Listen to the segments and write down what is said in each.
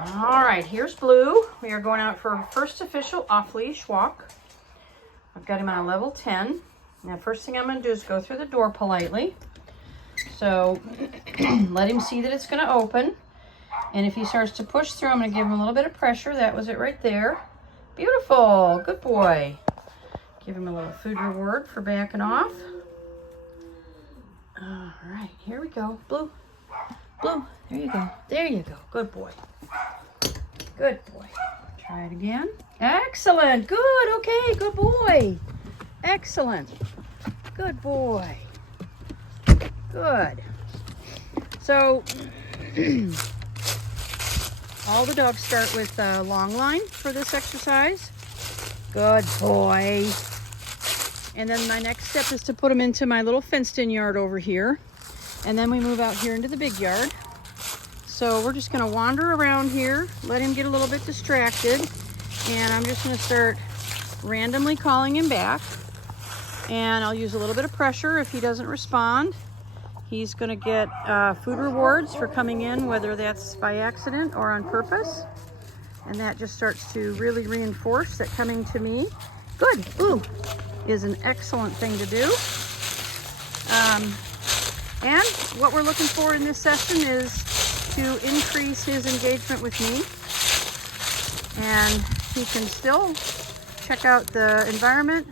All right, here's Blue. We are going out for our first official off-leash walk. I've got him on a level 10. Now, first thing I'm going to do is go through the door politely. So, let him see that it's going to open. And if he starts to push through, I'm going to give him a little bit of pressure. That was it right there. Beautiful. Good boy. Give him a little food reward for backing off. All right, here we go. Blue. Blue. There you go. There you go. Good boy. Good boy. Try it again. Excellent. Good. Okay. Good boy. Excellent. Good boy. Good. So, all the dogs start with a long line for this exercise. Good boy. And then my next step is to put them into my little fenced-in yard over here. And then we move out here into the big yard. So we're just going to wander around here, let him get a little bit distracted, and I'm just going to start randomly calling him back. And I'll use a little bit of pressure. If he doesn't respond, he's going to get food rewards for coming in, whether that's by accident or on purpose. And that just starts to really reinforce that coming to me, good, ooh, is an excellent thing to do. And what we're looking for in this session is to increase his engagement with me, and he can still check out the environment,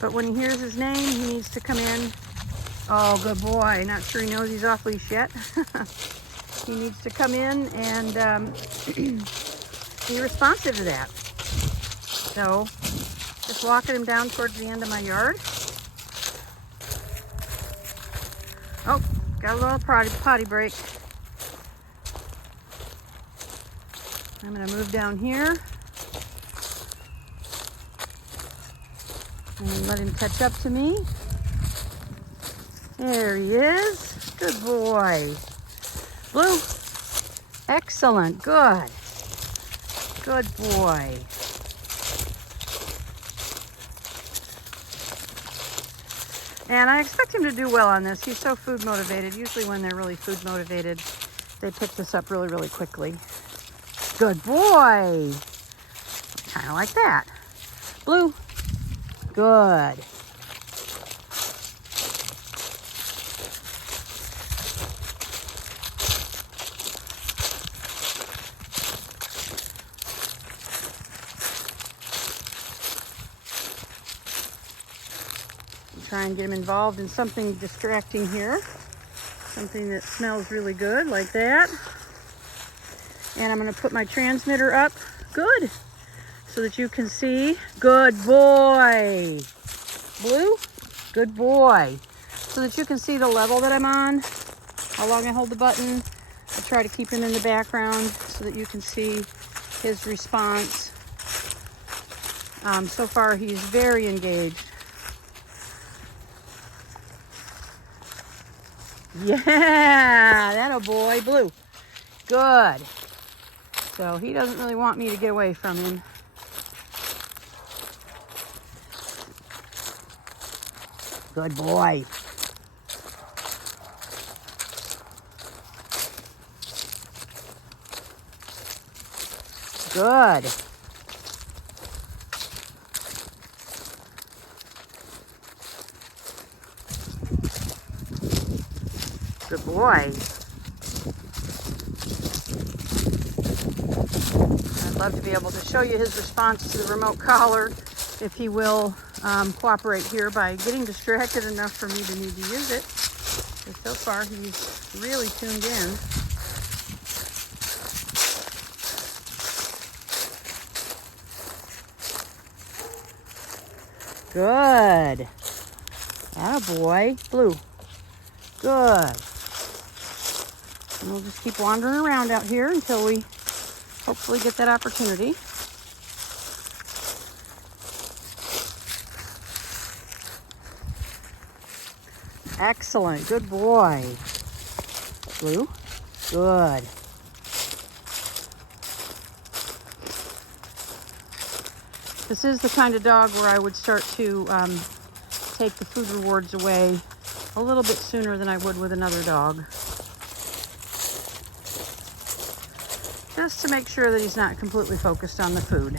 but when he hears his name, he needs to come in. Oh, good boy. Not sure he knows he's off leash yet. He needs to come in and be responsive to that. So just walking him down towards the end of my yard. Oh, got a little potty break. I'm going to move down here and let him catch up to me. There he is. Good boy. Blue. Excellent. Good. Good boy. And I expect him to do well on this. He's so food motivated. Usually when they're really food motivated, they pick this up really, really quickly. Good boy. Kind of like that. Blue. Good. Try and get him involved in something distracting here. Something that smells really good, like that. And I'm going to put my transmitter up. Good. So that you can see. Good boy. Blue. Good boy. So that you can see the level that I'm on. How long I hold the button. I try to keep him in the background so that you can see his response. So far, he's very engaged. Yeah, that a boy. Blue. Good. So he doesn't really want me to get away from him. Good boy. Good. Good boy. I'd love to be able to show you his response to the remote collar, if he will cooperate here by getting distracted enough for me to need to use it. But so far, he's really tuned in. Good. Attaboy. Blue. Good. And we'll just keep wandering around out here until we hopefully get that opportunity. Excellent. Good boy. Blue. Good. This is the kind of dog where I would start to take the food rewards away a little bit sooner than I would with another dog. just to make sure that he's not completely focused on the food.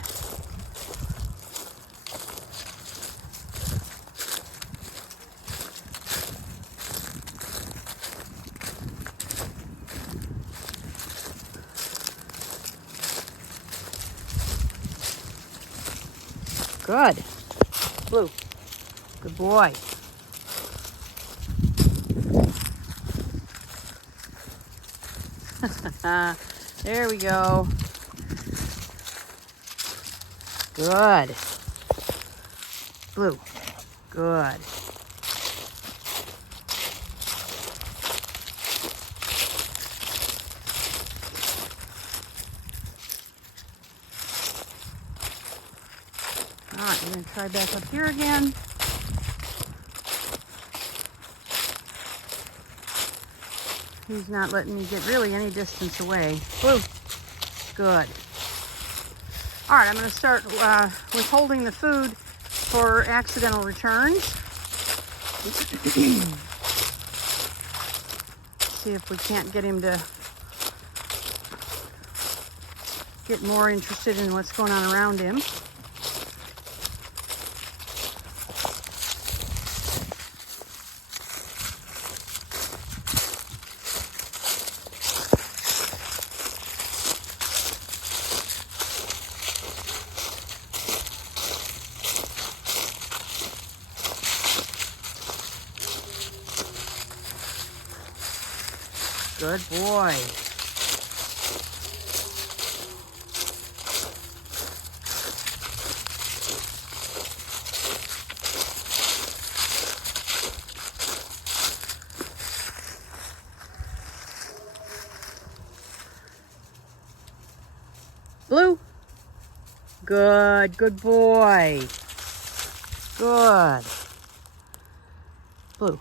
Good. Blue. Good boy. There we go. Good. Blue. Good. All right, we're going to try back up here again. He's not letting me get really any distance away. Blue. Good. All right, I'm going to start withholding the food for accidental returns. See if we can't get him to get more interested in what's going on around him. Good boy. Blue. Good. Good boy. Good. Blue.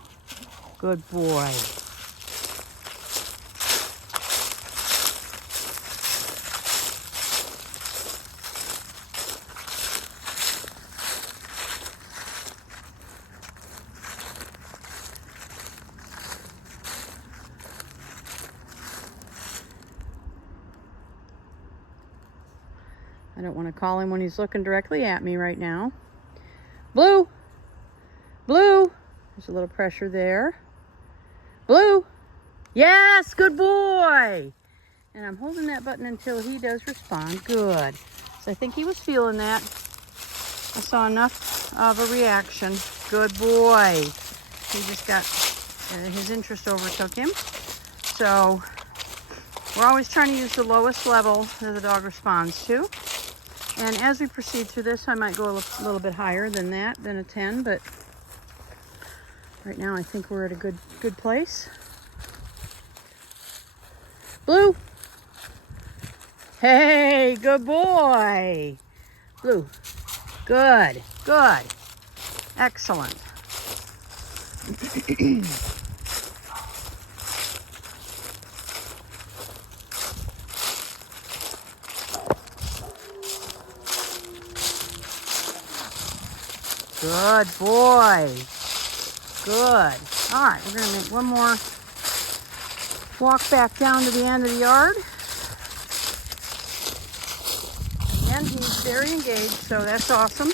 Good boy. I don't want to call him when he's looking directly at me right now. Blue. Blue. There's a little pressure there. Blue. Yes, good boy. And I'm holding that button until he does respond. Good. So I think he was feeling that. I saw enough of a reaction. Good boy. He just got, his interest overtook him. So we're always trying to use the lowest level that the dog responds to. And as we proceed through this, I might go a little bit higher than that, than a 10, but right now I think we're at a good place. Blue. Hey, good boy. Blue. Good, good. Excellent. Good boy. Good. All right, we're going to make one more walk back down to the end of the yard. And he's very engaged, so that's awesome.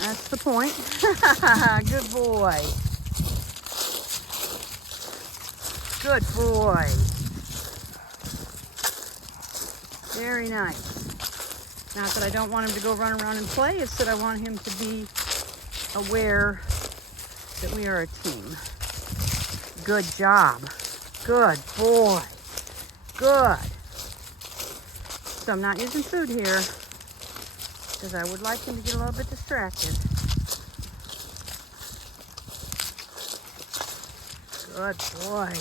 That's the point. Good boy. Good boy. Very nice. Not that I don't want him to go run around and play, it's that I want him to be aware that we are a team. Good job. Good boy. Good. So I'm not using food here because I would like him to get a little bit distracted. Good boy.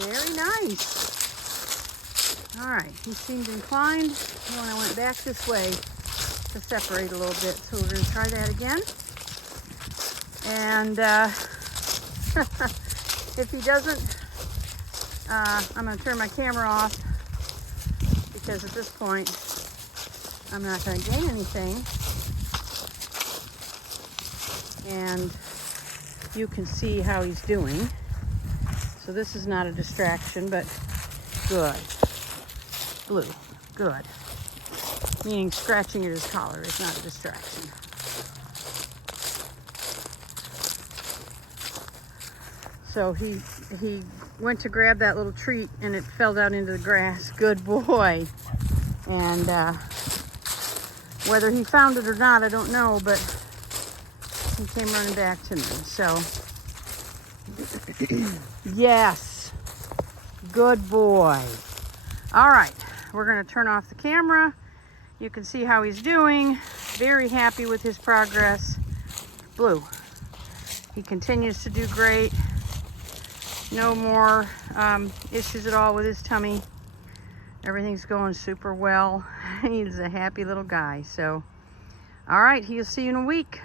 Very nice. All right, he seemed inclined when I went back this way to separate a little bit. So we're going to try that again. And if he doesn't, I'm going to turn my camera off because at this point, I'm not going to gain anything. and you can see how he's doing. So this is not a distraction, but good. Blue, good. Meaning scratching at his collar is not a distraction. So he went to grab that little treat and it fell down into the grass. Good boy. And whether he found it or not, I don't know, but he came running back to me. So yes, good boy. All right, we're gonna turn off the camera. You can see how he's doing. Very happy with his progress. Blue, he continues to do great. No more issues at all with his tummy. Everything's going super well. He's a happy little guy. So, all right, he'll see you in a week.